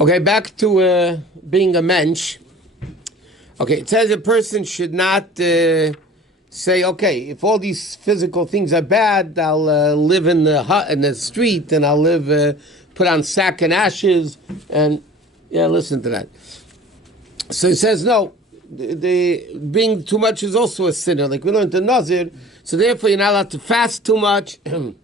Okay, back to being a mensch. Okay, it says a person should not say, okay, if all these physical things are bad, I'll live in the hut in the street, and I'll live put on sack and ashes, and listen to that. So he says no. The being too much is also a sinner, like we learned in Nazir. So therefore, you're not allowed to fast too much. Not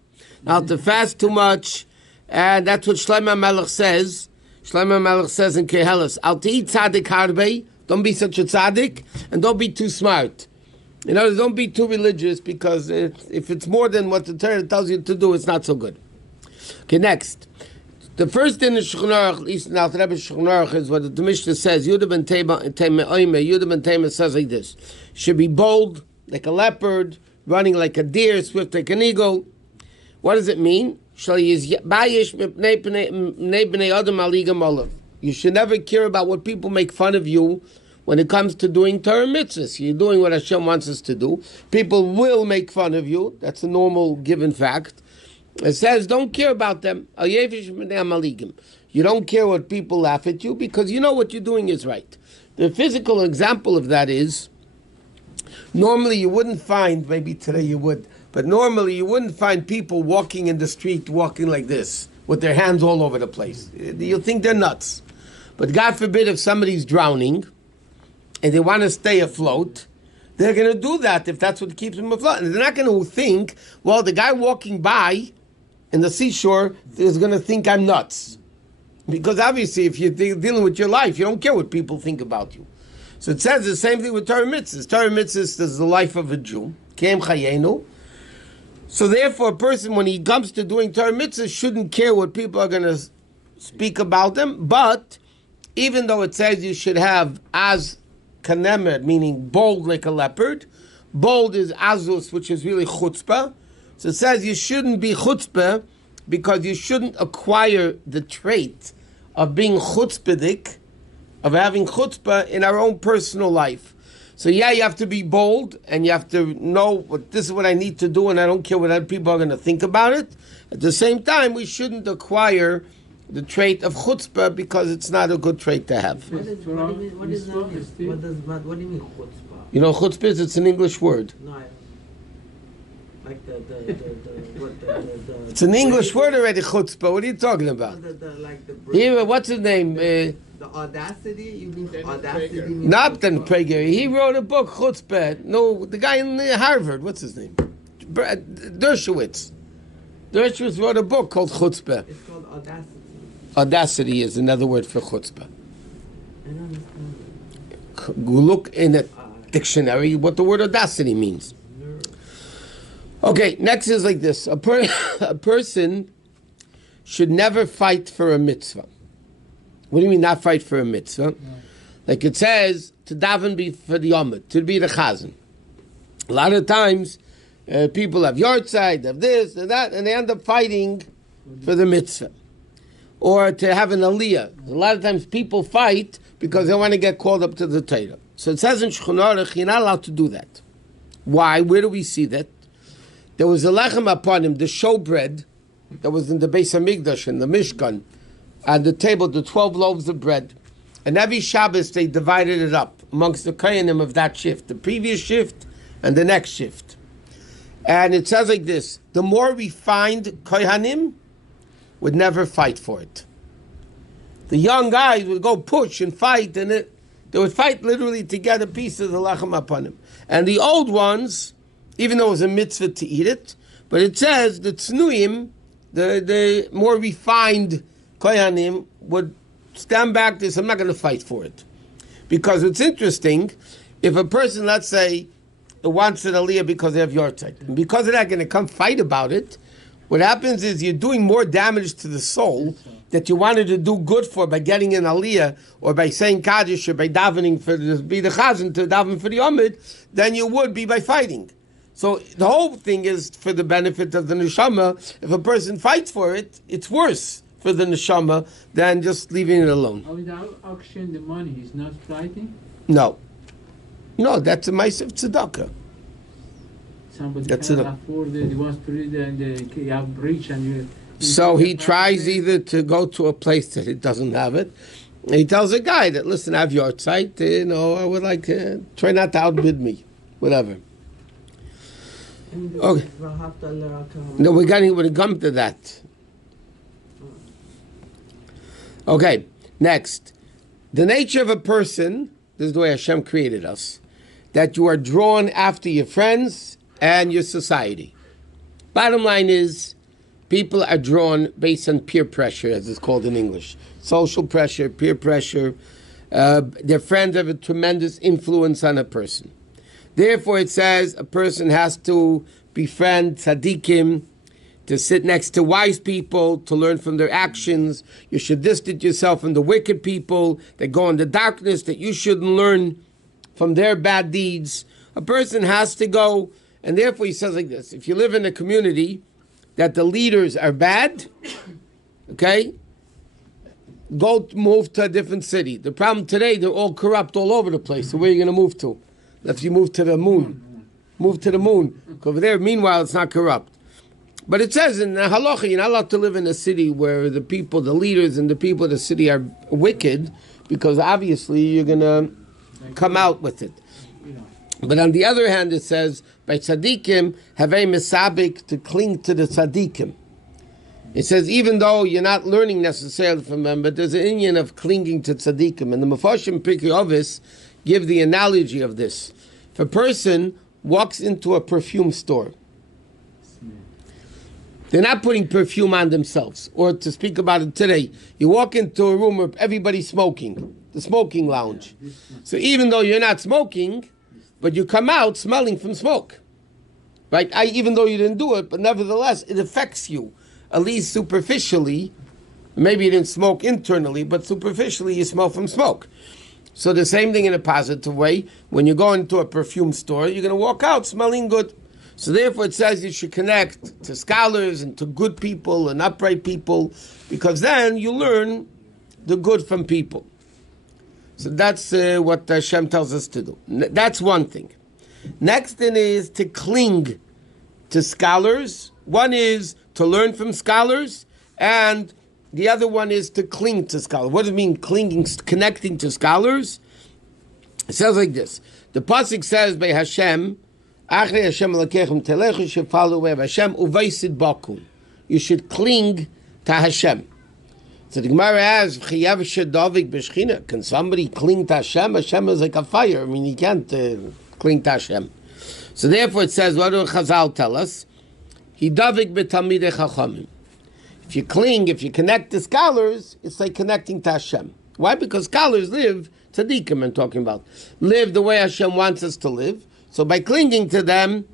allowed to fast too much, and that's what Shlomo Melech says. Shlomo Melech says in Kehelis, "Al te'it tzaddik harbe." Don't be such a tzaddik, and don't be too smart. You know, don't be too religious, because if it's more than what the Torah tells you to do, it's not so good. Okay, next. The first thing in Shulchan Aruch, at least in Alter Rebbe Shulchan Aruch, is what the Mishnah says. Yehuda ben Tema says like this: should be bold like a leopard, running like a deer, swift like an eagle. What does it mean? You should never care about what people make fun of you when it comes to doing Torah mitzvahs. You're doing what Hashem wants us to do. People will make fun of you. That's a normal given fact. It says, don't care about them. You don't care what people laugh at you, because you know what you're doing is right. The physical example of that is, normally you wouldn't find, maybe today you would, but normally you wouldn't find people walking in the street, walking like this, with their hands all over the place. You'll think they're nuts. But God forbid, if somebody's drowning and they want to stay afloat, they're going to do that if that's what keeps them afloat. And they're not going to think, well, the guy walking by in the seashore is going to think I'm nuts. Because obviously, if you're dealing with your life, you don't care what people think about you. So it says the same thing with Torah mitzvahs. Torah mitzvahs is the life of a Jew. Kem chayenu. So therefore, a person, when he comes to doing Torah mitzvahs, shouldn't care what people are going to speak about them. But even though it says you should have az kanemer, meaning bold like a leopard, bold is azus, which is really chutzpah. So it says you shouldn't be chutzpah, because you shouldn't acquire the trait of being chutzpahdik, of having chutzpah in our own personal life. So you have to be bold, and you have to know what this is what I need to do, and I don't care what other people are going to think about it. At the same time, we shouldn't acquire the trait of chutzpah, because it's not a good trait to have. What do you mean chutzpah? You know, chutzpah is, it's an English word. No, like it's an English word already, chutzpah. What are you talking about? Here, what's his name? The audacity? You mean audacity? Nathan Prager. He wrote a book, chutzpah. No, the guy in Harvard. What's his name? Dershowitz. Dershowitz wrote a book called chutzpah. It's called audacity. Audacity is another word for chutzpah. I don't understand. Look in a dictionary what the word audacity means. Okay, next is like this. A person should never fight for a mitzvah. What do you mean not fight for a mitzvah? No. Like it says, to daven be for the Yomid, to be the chazan. A lot of times, people have yahrzeit, have this and that, and they end up fighting for the mitzvah. Or to have an aliyah. A lot of times people fight because they want to get called up to the Torah. So it says in Shulchan Aruch, you're not allowed to do that. Why? Where do we see that? There was a lechem upon him, the showbread that was in the Beis Hamikdash, in the Mishkan, at the table, the 12 loaves of bread. And every Shabbos they divided it up amongst the Kohanim of that shift, the previous shift and the next shift. And it says like this: the more refined Kohanim would never fight for it. The young guys would go push and fight, and they would fight literally to get a piece of the lechem upon him. And the old ones, even though it was a mitzvah to eat it, but it says the tznuim, the more refined kohanim, would stand back. They say, I'm not going to fight for it. Because it's interesting, if a person, let's say, wants an aliyah because they have yahrzeit, and because they're not going to come fight about it, what happens is you're doing more damage to the soul that you wanted to do good for by getting an aliyah, or by saying kaddish, or by davening for the be the chazan to daven for the Yomid, than you would be by fighting. So the whole thing is for the benefit of the neshama. If a person fights for it, it's worse for the neshama than just leaving it alone. Without auction the money, he's not fighting? No, that's a ma'aseh tzedakah. Somebody That's cannot afford it, he wants to read and you have rich and So he tries either to go to a place that it doesn't have it. And he tells a guy that, listen, I have your site, I would like to try not to outbid me, whatever. Okay. No, we're going to come to that. Okay, next. The nature of a person, this is the way Hashem created us, that you are drawn after your friends and your society. Bottom line is, people are drawn based on peer pressure, as it's called in English. Social pressure, peer pressure. Their friends have a tremendous influence on a person. Therefore, it says a person has to befriend tzaddikim, to sit next to wise people, to learn from their actions. You should distance yourself from the wicked people that go in the darkness, that you shouldn't learn from their bad deeds. A person has to go, and therefore he says like this, if you live in a community that the leaders are bad, okay, move to a different city. The problem today, they're all corrupt all over the place. So where are you going to move to? If you move to the moon. Move to the moon. Over there, meanwhile, it's not corrupt. But it says in the halacha, you're not allowed to live in a city where the people, the leaders and the people of the city are wicked, because obviously you're going to come out with it. But on the other hand, it says, by tzaddikim, have a mesabik, to cling to the tzaddikim. It says, even though you're not learning necessarily from them, but there's an Indian of clinging to tzaddikim. And the Mefarshim Pirkei Avos give the analogy of this. If a person walks into a perfume store, they're not putting perfume on themselves. Or to speak about it today, you walk into a room where everybody's smoking, the smoking lounge. So even though you're not smoking, but you come out smelling from smoke. Right? Even though you didn't do it, but nevertheless, it affects you. At least superficially, maybe you didn't smoke internally, but superficially you smell from smoke. So the same thing in a positive way. When you go into a perfume store, you're going to walk out smelling good. So therefore it says you should connect to scholars and to good people and upright people, because then you learn the good from people. So that's what Hashem tells us to do. That's one thing. Next thing is to cling to scholars. One is to learn from scholars, and the other one is to cling to scholars. What does it mean, clinging, connecting to scholars? It says like this. The pasuk says by Hashem, Achrei Hashem Elokechem telechu, you should follow the way of Hashem, uveisid bakum. You should cling to Hashem. So the Gemara asks, can somebody cling to Hashem? Hashem is like a fire. I mean, you can't cling to Hashem. So therefore it says, what do Chazal tell us? Hidavik b'talmidei chachamim. If you cling, if you connect to scholars, it's like connecting to Hashem. Why? Because scholars live, tzaddikim I'm talking about, live the way Hashem wants us to live. So by clinging to them,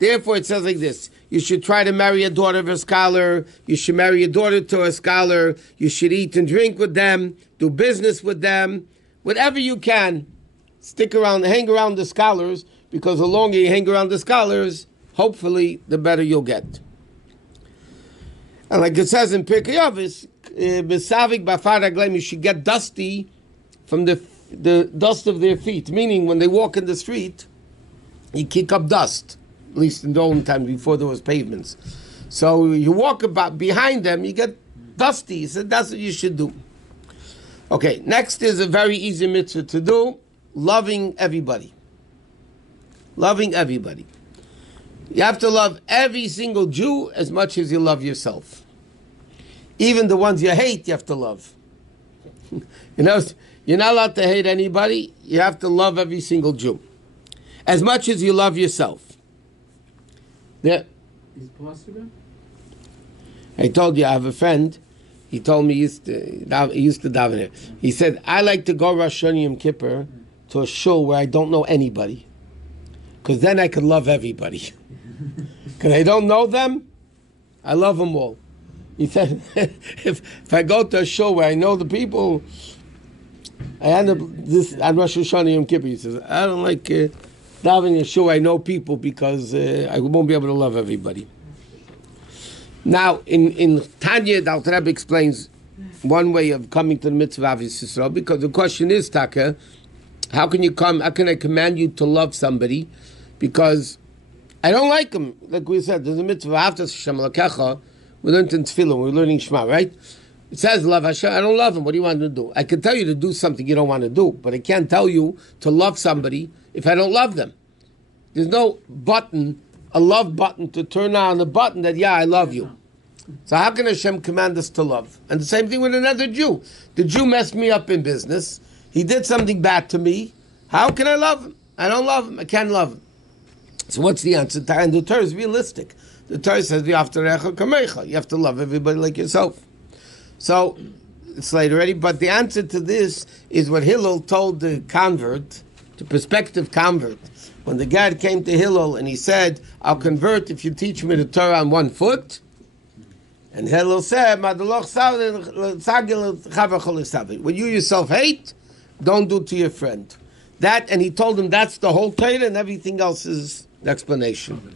therefore it says like this, you should try to marry a daughter of a scholar, you should marry a daughter to a scholar, you should eat and drink with them, do business with them, whatever you can, stick around, hang around the scholars, because the longer you hang around the scholars, hopefully the better you'll get. And like it says in Pirkei Avos, Besavik b'afar ragleim, you should get dusty from the dust of their feet. Meaning, when they walk in the street, you kick up dust. At least in the old times, before there was pavements. So you walk about behind them, you get dusty. So that's what you should do. Okay, next is a very easy mitzvah to do: loving everybody. Loving everybody. You have to love every single Jew as much as you love yourself. Even the ones you hate, you have to love. You're not allowed to hate anybody. You have to love every single Jew as much as you love yourself. Yeah. Is it possible? I told you, I have a friend. He told me he used to daven here. He said, I like to go Rosh Hashanah Yom Kippur to a shul where I don't know anybody, because then I can love everybody. Because I don't know them, I love them all. He said, if I go to a show where I know the people, I end up this on Rosh Hashanah Yom Kippur. He says, I don't like davening a show where I know people, because I won't be able to love everybody. Now, in Tanya, the Alter Rebbe explains one way of coming to the mitzvah of Yisrael, because the question is, Taka, how can I command you to love somebody? Because I don't like him. Like we said, there's a mitzvah after Hashem Lakecha, We learned in Tefillah, we're learning Shema, right? It says, love Hashem. I don't love him. What do you want to do? I can tell you to do something you don't want to do, but I can't tell you to love somebody if I don't love them. There's no button, a love button, to turn on the button that, I love you. So how can Hashem command us to love? And the same thing with another Jew. The Jew messed me up in business. He did something bad to me. How can I love him? I don't love him. I can't love him. So what's the answer? And the Torah is realistic. The Torah says, you have to love everybody like yourself. So, it's late already, but the answer to this is what Hillel told the convert, the prospective convert. When the guy came to Hillel and he said, I'll convert if you teach me the Torah on 1 foot. And Hillel said, what you yourself hate, don't do to your friend. That, and he told him that's the whole Torah and everything else is the explanation.